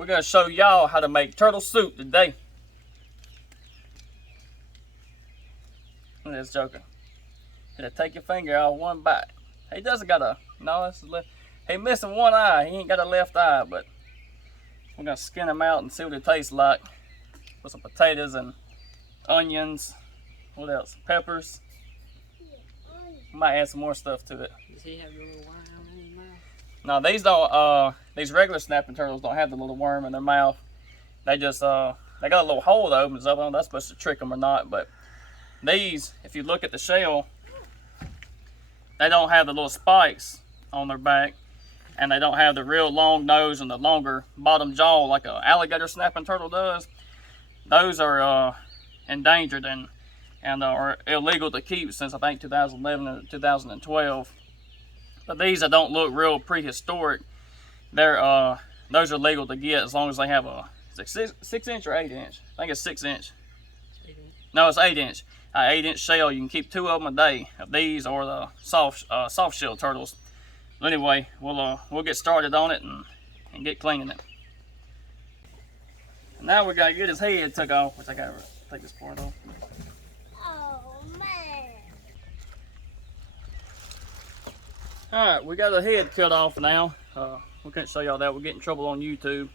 we're going to show y'all how to make turtle soup today. That's joking. It'll take your finger out one bite. He doesn't got a, no, that's left. He missing one eye. He ain't got a left eye, but we're going to skin him out and see what it tastes like. Put some potatoes and onions. What else? Peppers. Might add some more stuff to it. Does he have a little worm in his mouth? No, these don't. These regular snapping turtles don't have the little worm in their mouth. They just they got a little hole that opens up. I don't know if that's supposed to trick them or not, but these, if you look at the shell, they don't have the little spikes on their back, and they don't have the real long nose and the longer bottom jaw like an alligator snapping turtle does. Those are endangered and are illegal to keep since I think 2011 or 2012. But these that don't look real prehistoric, they're those are legal to get as long as they have a 6 inch or 8 inch. I think it's 6 inch. No, it's 8 inch. An 8 inch shell. You can keep 2 of them a day of these or the soft shell turtles. But anyway, we'll get started on it and get cleaning it. And now we gotta get his head took off, which I gotta take this part off. Alright, we got the head cut off now. We couldn't show y'all that. We'll get in trouble on YouTube.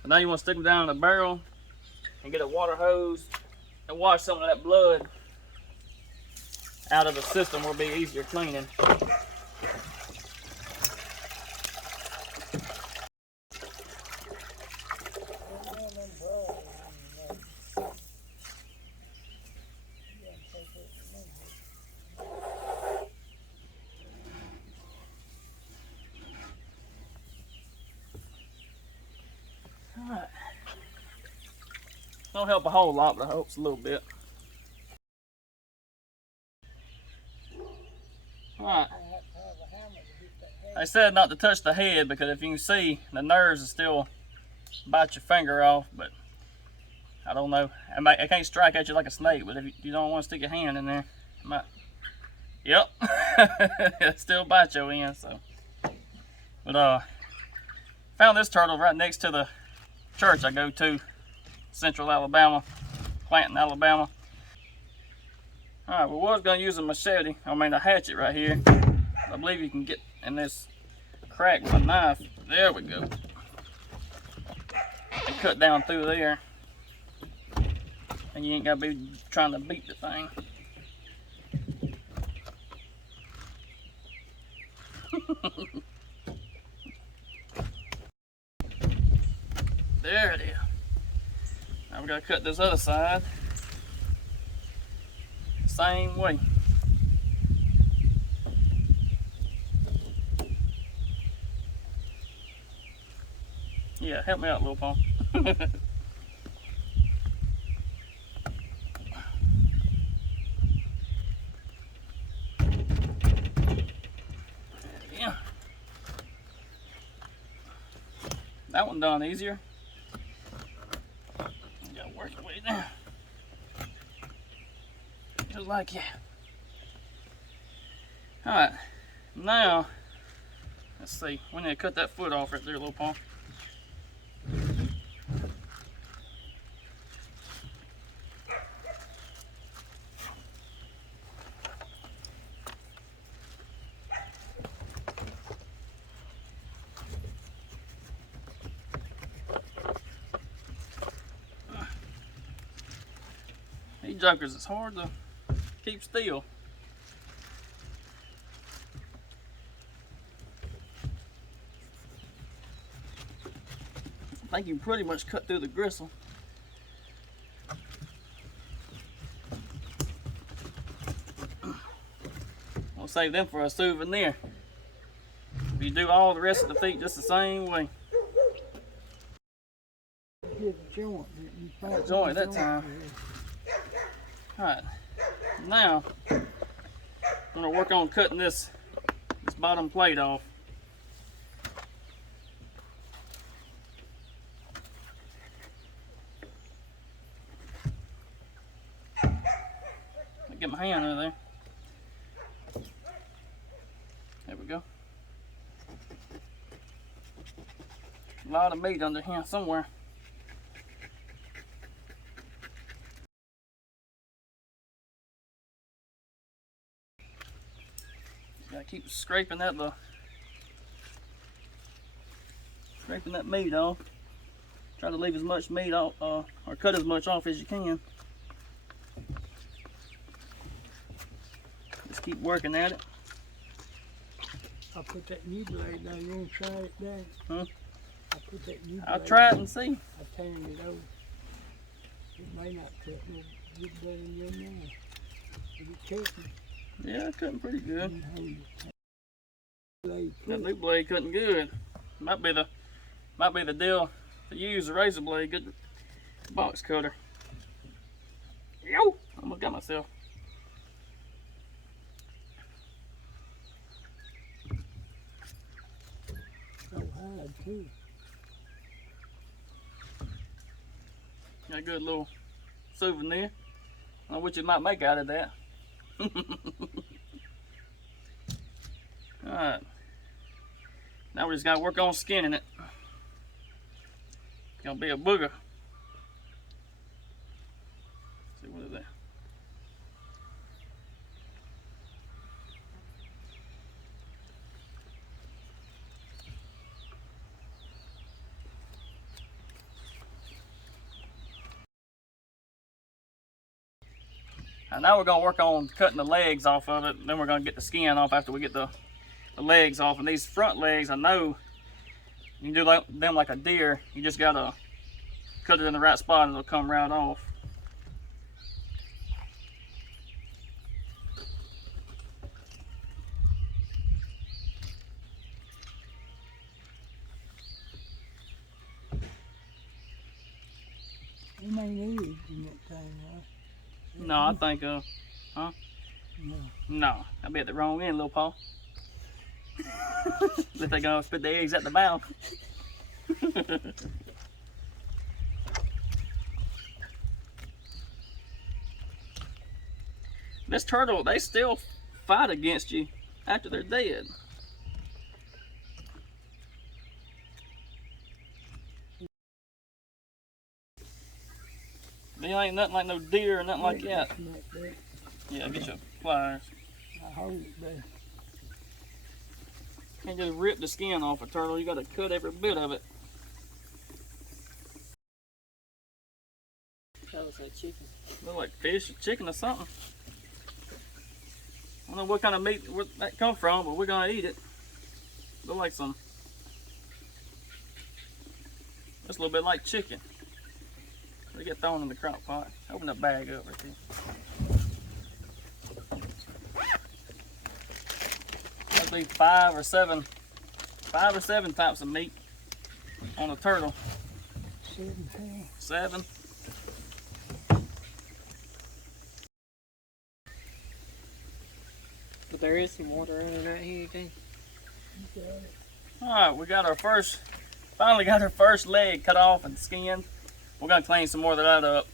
But now you want to stick them down in a barrel and get a water hose and wash some of that blood out of the system. Will be easier cleaning. Alright. Don't help a whole lot, but it helps a little bit. Alright. I said not to touch the head because if you can see, the nerves will still bite your finger off, but I don't know. I can't strike at you like a snake, but if you don't want to stick your hand in there, it might. Yep. It'll still bite your end, so. But found this turtle right next to the church I go to, Central Alabama, Clanton, Alabama. Alright, we was going to use a machete, a hatchet right here. I believe you can get in this crack with a knife. There we go. And cut down through there. And you ain't got to be trying to beat the thing. There it is. Now we gotta cut this other side same way. Yeah, help me out, little Paul. Yeah. That one done easier. Work your way down. Just like that. Alright, now, let's see. We need to cut that foot off right there, little Paul. These jokers, it's hard to keep still. I think you pretty much cut through the gristle. We'll save them for a souvenir. You do all the rest of the feet just the same way. Get the joint. The joint that time. Alright, now I'm going to work on cutting this bottom plate off. Get my hand in there. There we go. A lot of meat under here somewhere. Gotta keep scraping that meat off. Try to leave as much meat off, or cut as much off as you can. Just keep working at it. I put that new blade down. You want to try it there? Huh? I put that new blade. I'll try it and see. I turned it over. It may not cut no good better than your now. Is it cutting? Yeah, it's cutting pretty good. Blade That new blade cutting good. Might be the deal to use the razor blade. Good box cutter. Yo! Almost got myself. so hard too. Got a good little souvenir. I don't know what you might make out of that. Alright. Now we just gotta work on skinning it. It's gonna be a booger. Let's see, what is that? And now we're gonna work on cutting the legs off of it. Then we're gonna get the skin off after we get the legs off. And these front legs, I know you can do them like a deer. You just gotta cut it in the right spot and it'll come right off. You may need it in that thing, huh? No, I think, huh? No. No, I'll be at the wrong end, little Paul. If they're gonna spit the eggs at the mouth. This turtle, they still fight against you after they're dead. They ain't nothing like no deer or nothing like that. Yeah, get your pliers. I hold it there. Can't just rip the skin off a turtle, you gotta cut every bit of it. That looks like chicken. Look like fish or chicken or something. I don't know what kind of meat where that come from, but we're gonna eat it. Look like some. Just a little bit like chicken. They get thrown in the crock pot. Open that bag up right there. That'd be 5 or 7 types of meat on a turtle. 7 pounds. 7. But there is some water running right here, okay? Alright, we got finally got our first leg cut off and skinned. We're gonna clean some more of that up.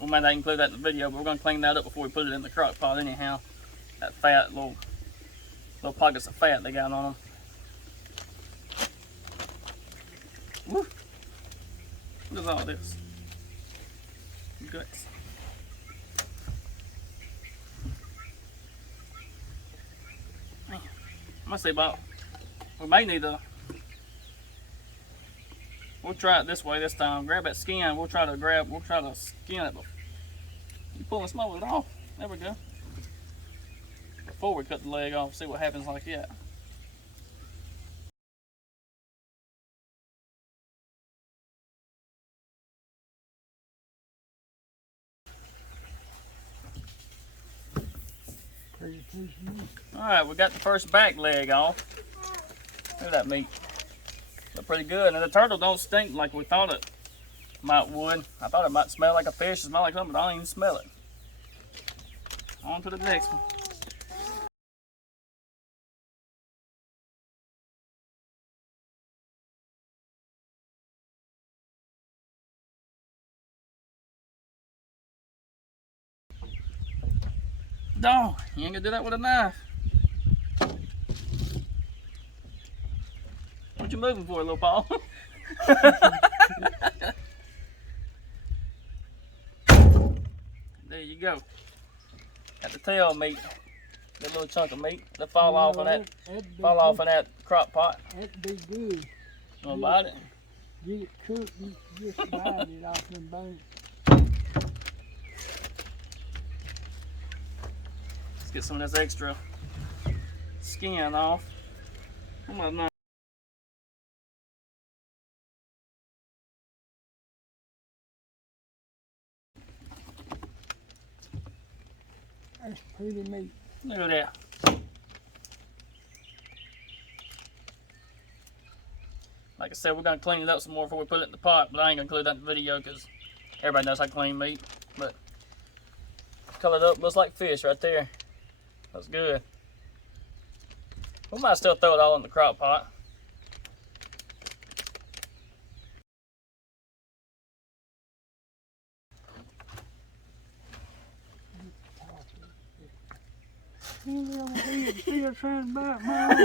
We might not include that in the video, but we're gonna clean that up before we put it in the crock pot anyhow. That fat, little pockets of fat they got on them. Woo! What is all this? Guts. Man, I must say about, we may need to, we'll try it this way this time. Grab that skin, we'll try to skin it. You pulling some of it off. There we go. Before we cut the leg off, see what happens like that. Alright, we got the first back leg off. Look at that meat. Look pretty good. And the turtle don't stink like we thought it would. I thought it might smell like a fish, smell like something, but I don't even smell it. On to the next one. No, you ain't gonna do that with a knife. What you moving for, little Paul? There you go. Got the tail meat. The little chunk of meat that fall off in that in that crock pot. That'd be good. You wanna bite it? Get it cooked, you just bite it off them bones. Let's get some of this extra skin off. I'm gonna not. That's pretty meat. Look at that. Like I said, we're gonna clean it up some more before we put it in the pot, but I ain't gonna include that in the video because everybody knows how to clean meat. But colored up, looks like fish right there. That's good. We might still throw it all in the crock pot. Still trying to bite my arm.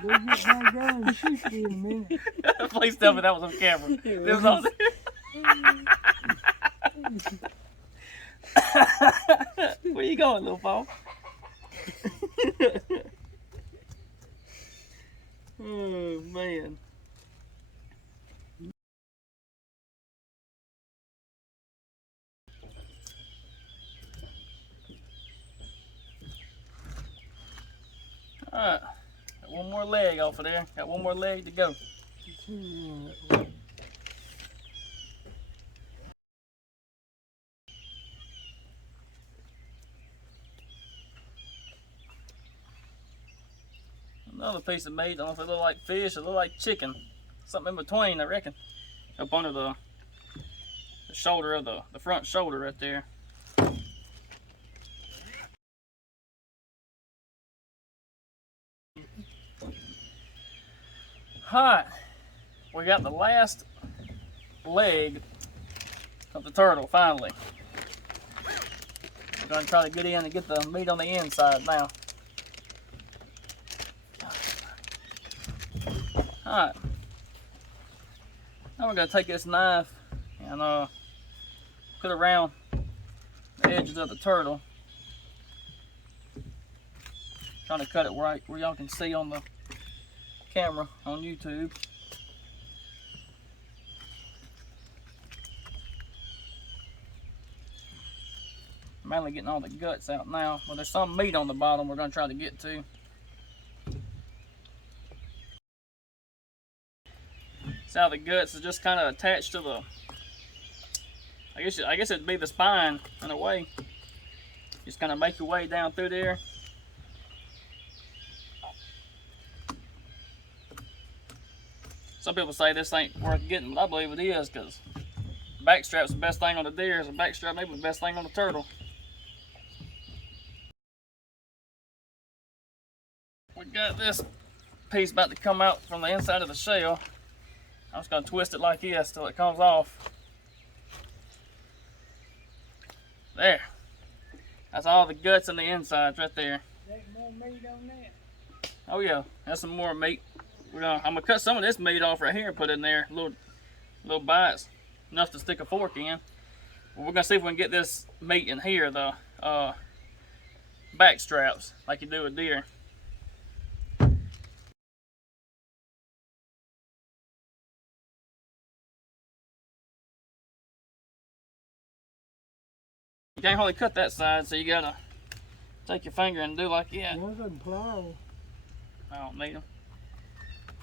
Go get my gun and shoot you in a minute. Please tell me that was on camera. It was on Where you going, little Paul? Oh, man. Alright, got one more leg off of there. Got one more leg to go. Another piece of meat. I don't know if it look like fish or look like chicken. Something in between, I reckon. Up under the shoulder of the front shoulder right there. Alright, we got the last leg of the turtle finally. We're going to try to get in and get the meat on the inside now. Alright, now we're going to take this knife and put it around the edges of the turtle. Trying to cut it right where y'all can see on the camera on YouTube. Mainly getting all the guts out now. Well, there's some meat on the bottom we're going to try to get to. See how the guts is just kind of attached to the, I guess it'd be the spine in a way. Just kind of make your way down through there. Some people say this ain't worth getting, but I believe it is, because backstrap's the best thing on the deer. The backstrap maybe the best thing on the turtle. We got this piece about to come out from the inside of the shell. I'm just going to twist it like this till it comes off. There. That's all the guts and the insides right there. There's more meat on that. Oh yeah, that's some more meat. I'm gonna cut some of this meat off right here and put it in there, little bites, enough to stick a fork in. But we're gonna see if we can get this meat in here, the back straps, like you do with deer. You can't hardly cut that side, so you gotta take your finger and do like that. Those are pliers. I don't need them.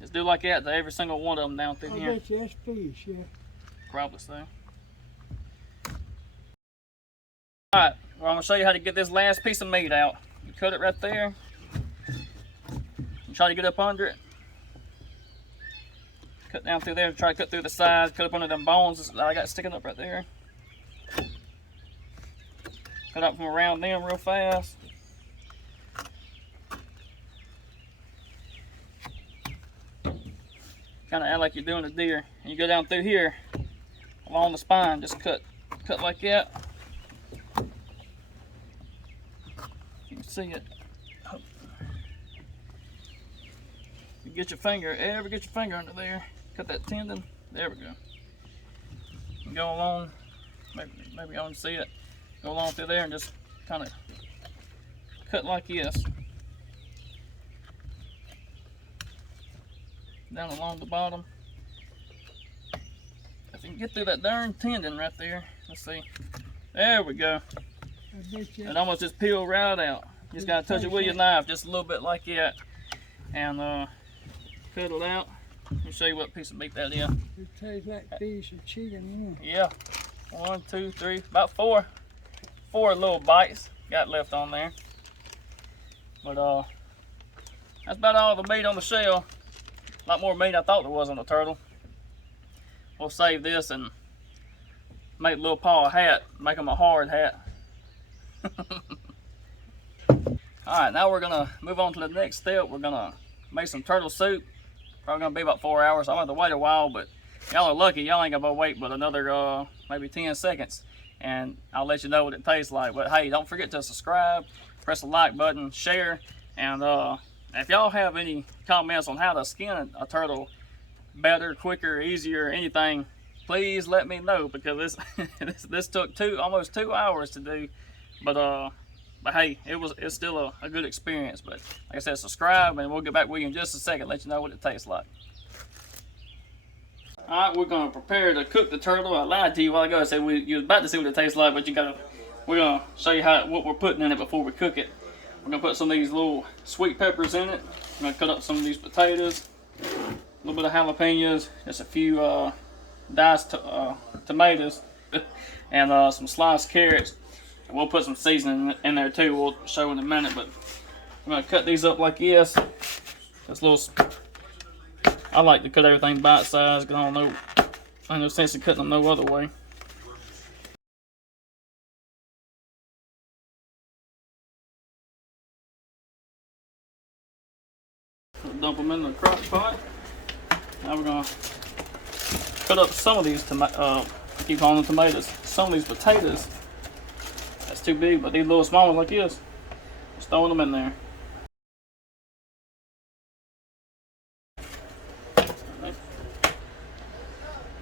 Just do like that to every single one of them down through here. I bet you that's fish, yeah. Probably so. Alright, well, I'm going to show you how to get this last piece of meat out. You cut it right there. You try to get up under it. Cut down through there, try to cut through the sides, cut up under them bones that I got sticking up right there. Cut up from around them real fast. Kind of act like you're doing a deer. And you go down through here, along the spine, just cut like that. You can see it. You get your finger, ever get your finger under there. cut that tendon. There we go. Go along, maybe y'all can see it. Go along through there and just kind of cut like this. Down along the bottom. If you can get through that darn tendon right there, let's see. There we go. It almost just peeled right out. You just gotta touch it with your knife just a little bit like that. And cut it out. Let me show you what piece of meat that is. It tastes like piece of chicken, yeah. 1, 2, 3, about four little bites got left on there. But that's about all the meat on the shell. A lot more meat I thought there was on the turtle. We'll save this and make little paw a hat, make him a hard hat. Alright, now we're gonna move on to the next step. We're gonna make some turtle soup. Probably gonna be about 4 hours. I'm gonna have to wait a while, but y'all are lucky. Y'all ain't gonna wait but another maybe 10 seconds, and I'll let you know what it tastes like. But hey, don't forget to subscribe, press the like button, share, and if y'all have any comments on how to skin a turtle better, quicker, easier, anything, please let me know, because this took almost 2 hours to do. But hey, it's still a good experience. But like I said, subscribe, and we'll get back with you in just a second, let you know what it tastes like. Alright, we're gonna prepare to cook the turtle. I lied to you a while ago. I said you was about to see what it tastes like, but we're gonna show you what we're putting in it before we cook it. We're gonna put some of these little sweet peppers in it. I'm gonna cut up some of these potatoes, a little bit of jalapenos, just a few diced tomatoes, and some sliced carrots. And we'll put some seasoning in there too. We'll show in a minute, but I'm gonna cut these up like this. This little. I like to cut everything bite size, because I don't know, ain't no sense in cutting them no other way. Dump them in the crock pot. Now we're gonna cut up some of these keep calling them tomatoes. Some of these potatoes. That's too big, but these little small ones like this, just throwing them in there.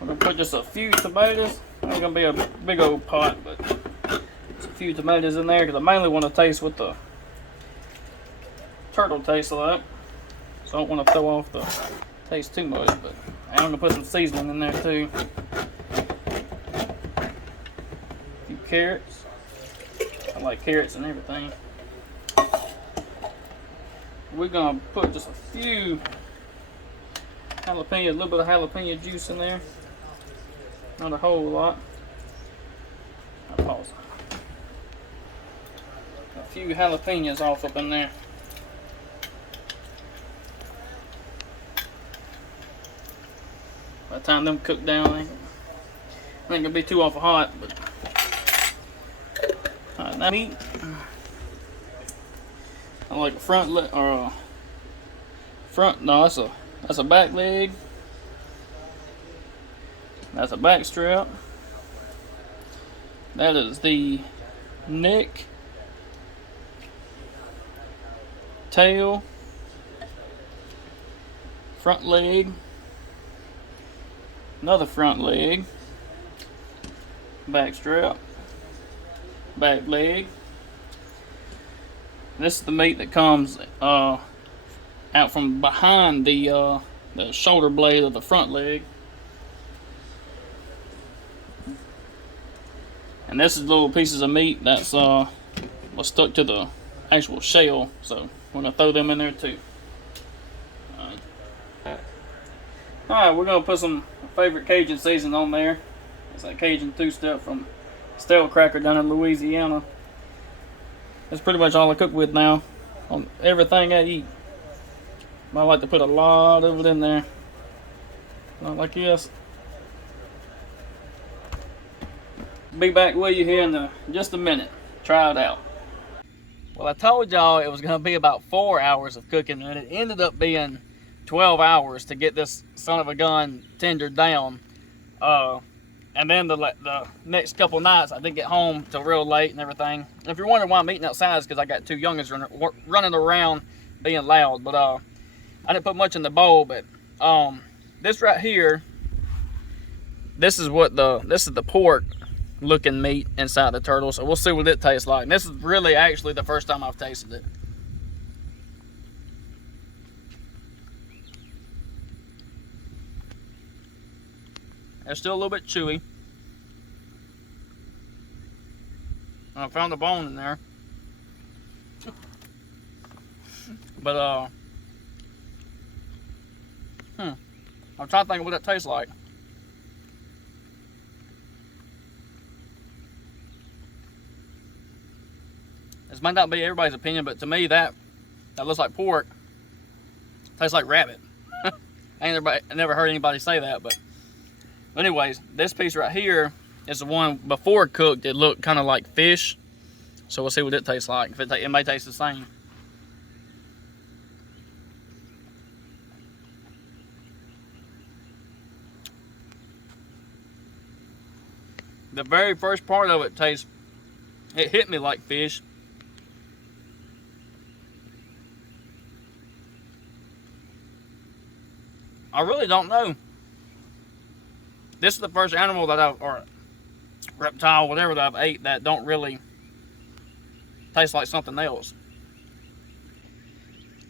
We're gonna put just a few tomatoes. It ain't gonna be a big old pot, but just a few tomatoes in there, because I mainly want to taste what the turtle tastes like. So I don't want to throw off the taste too much, but I'm gonna put some seasoning in there too. A few carrots. I like carrots and everything. We're gonna put just a few jalapeno, a little bit of jalapeno juice in there. Not a whole lot. I'll pause. A few jalapenos off up in there. By the time them cook down, they ain't gonna be too awful hot. But alright, now meat. I like a front leg or no, that's a back leg. That's a back strap. That is the neck, tail, front leg, another front leg, back strap, back leg. This is the meat that comes out from behind the shoulder blade of the front leg. And this is little pieces of meat that's was stuck to the actual shell, so we're gonna throw them in there too. Alright, we're gonna put some favorite Cajun seasoning on there. It's that Cajun two-step from Stale Cracker down in Louisiana. That's pretty much all I cook with now on everything I eat. I like to put a lot of it in there. Not like this. Be back with you here in just a minute. Try it out. Well, I told y'all it was going to be about 4 hours of cooking, and it ended up being 12 hours to get this son of a gun tendered down. And then the next couple nights, I didn't get home till real late and everything. And if you're wondering why I'm eating outside, it's because I got two youngins running around being loud. But I didn't put much in the bowl, but this right here, this is the pork looking meat inside the turtle. So we'll see what it tastes like. And this is really actually the first time I've tasted it. It's still a little bit chewy. I found the bone in there. But I'm trying to think of what that tastes like. This might not be everybody's opinion, but to me that looks like pork. Tastes like rabbit. I never heard anybody say that, but anyways, this piece right here is the one before cooked. It looked kind of like fish, so we'll see what it tastes like. If it may taste the same. The very first part of it it hit me like fish. I really don't know. This is the first animal that or reptile, whatever that I've ate that don't really taste like something else.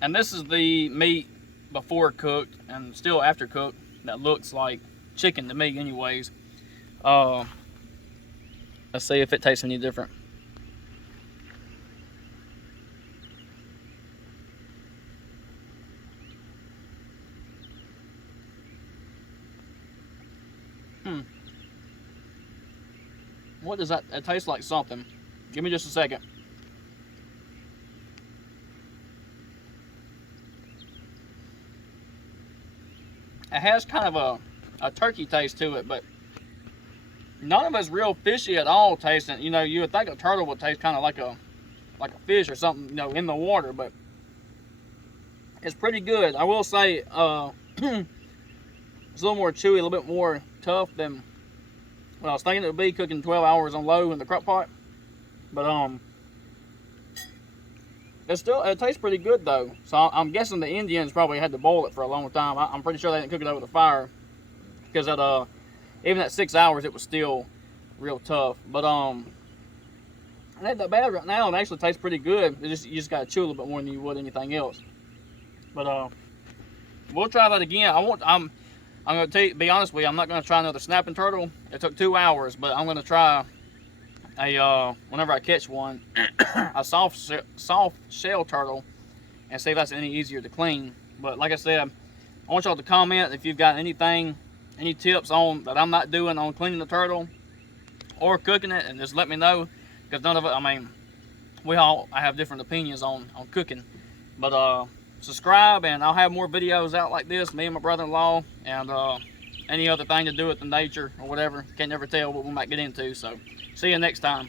And this is the meat before cooked and still after cooked that looks like chicken to me anyways. Let's see if it tastes any different. What does that? It tastes like something. Give me just a second. It has kind of a turkey taste to it, but none of it's real fishy at all tasting. You know, you would think a turtle would taste kind of like a fish or something, you know, in the water, but it's pretty good. I will say it's a little more chewy, a little bit more tough than what I was thinking it would be, cooking 12 hours on low in the crock pot. But it tastes pretty good though. So I'm guessing the Indians probably had to boil it for a long time. I'm pretty sure they didn't cook it over the fire, because even at 6 hours it was still real tough. But it ain't that bad right now. It actually tastes pretty good. You just gotta chew a little bit more than you would anything else. But we'll try that again. I'm gonna be honest with you. I'm not gonna try another snapping turtle. It took 2 hours, but I'm gonna try whenever I catch one, a soft shell turtle, and see if that's any easier to clean. But like I said, I want y'all to comment if you've got any tips on that I'm not doing on cleaning the turtle or cooking it, and just let me know, because none of it, I mean, I have different opinions on cooking. But subscribe, and I'll have more videos out like this, me and my brother-in-law, and any other thing to do with the nature or whatever. Can't never tell what we might get into. So see you next time.